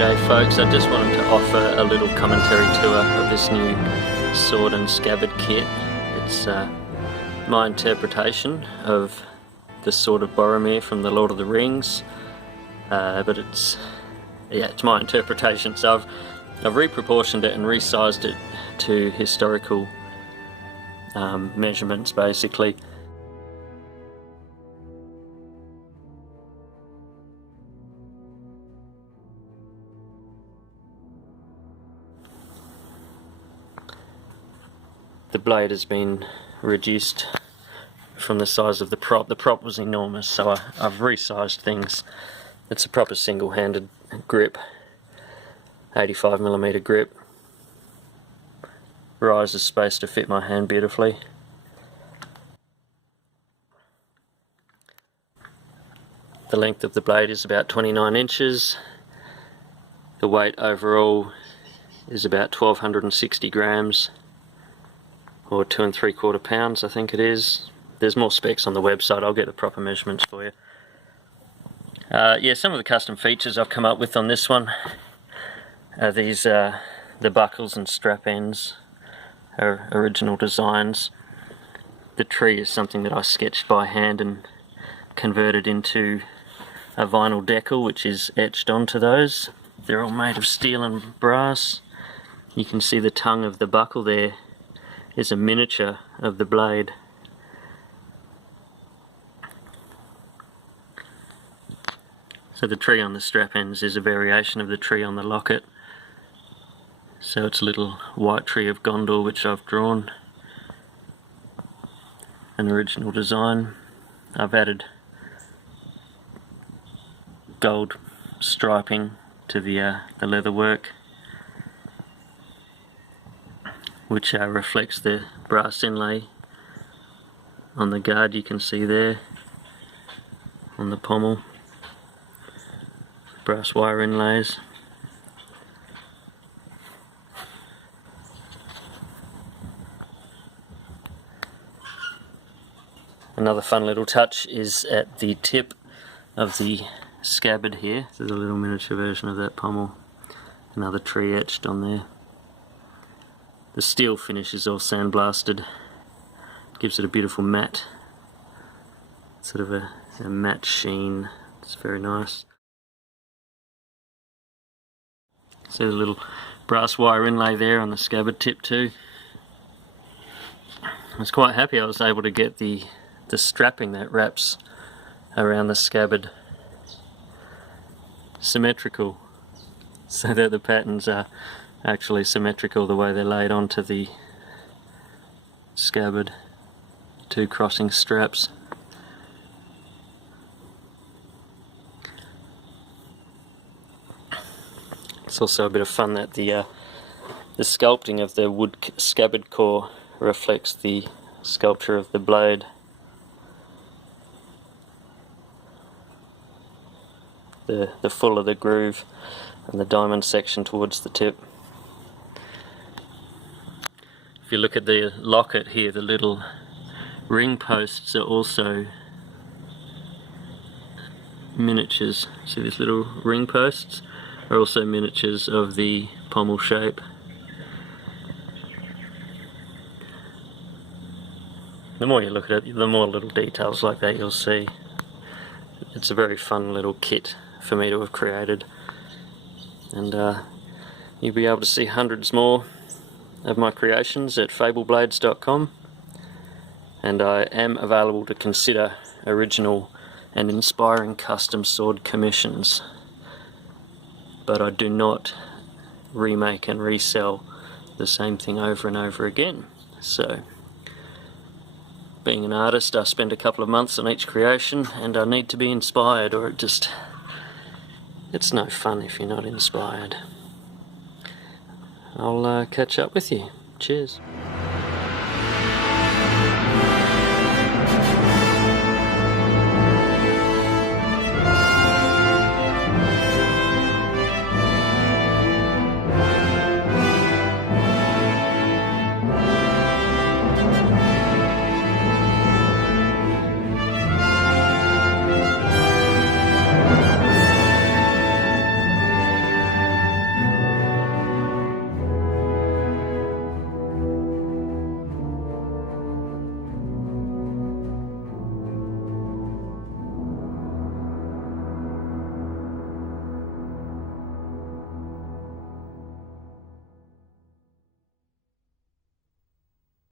G'day folks, I just wanted to offer a little commentary tour of this new sword and scabbard kit. It's my interpretation of the Sword of Boromir from the Lord of the Rings, but it's my interpretation, so I've reproportioned it and resized it to historical measurements basically. The blade has been reduced from the size of the prop. The prop was enormous, so I've resized things. It's a proper single-handed grip, 85mm grip. Rise is spaced to fit my hand beautifully. The length of the blade is about 29 inches. The weight overall is about 1260 grams. Or 2 3/4 pounds, I think it is. There's more specs on the website. I'll get the proper measurements for you. Yeah, some of the custom features I've come up with on this one are these, the buckles and strap ends are original designs. The tree is something that I sketched by hand and converted into a vinyl decal, which is etched onto those. They're all made of steel and brass. You can see the tongue of the buckle there is a miniature of the blade. So the tree on the strap ends is a variation of the tree on the locket. So it's a little white tree of Gondor which I've drawn. An original design. I've added gold striping to the leather work, which reflects the brass inlay on the guard you can see there, on the pommel, brass wire inlays. Another fun little touch is at the tip of the scabbard here. There's a little miniature version of that pommel, another tree etched on there. The steel finish is all sandblasted, gives it a beautiful matte, sort of a matte sheen. It's very nice. See the little brass wire inlay there on the scabbard tip too. I was quite happy I was able to get the strapping that wraps around the scabbard symmetrical, so that the patterns are actually symmetrical the way they're laid onto the scabbard. Two crossing straps. It's also a bit of fun that the sculpting of the wood scabbard core reflects the sculpture of the blade. The fuller the groove and the diamond section towards the tip. If you look at the locket here, the little ring posts are also miniatures. See these little ring posts are also miniatures of the pommel shape. The more you look at it, the more little details like that you'll see. It's a very fun little kit for me to have created, and you'll be able to see hundreds more of my creations at fableblades.com, and I am available to consider original and inspiring custom sword commissions, but I do not remake and resell the same thing over and over again. So being an artist, I spend a couple of months on each creation and I need to be inspired, or it's no fun if you're not inspired. I'll catch up with you. Cheers.